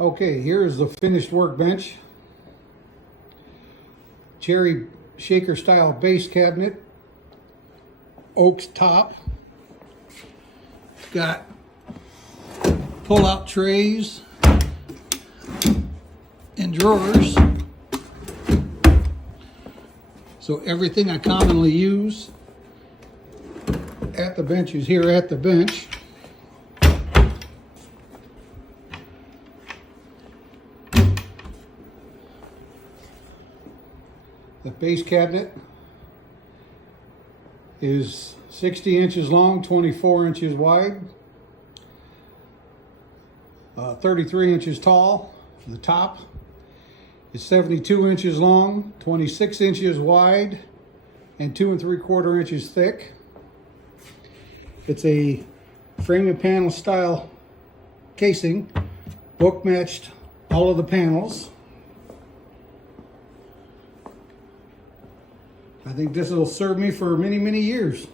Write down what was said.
Okay, here is the finished workbench. Cherry shaker style base cabinet. Oak top. Got pull out trays and drawers. So everything I commonly use at the bench is here at the bench. The base cabinet is 60 inches long, 24 inches wide, 33 inches tall. The top is 72 inches long, 26 inches wide, and 2 3/4 inches thick. It's a frame and panel style casing, book matched all of the panels. I think this will serve me for many, many years.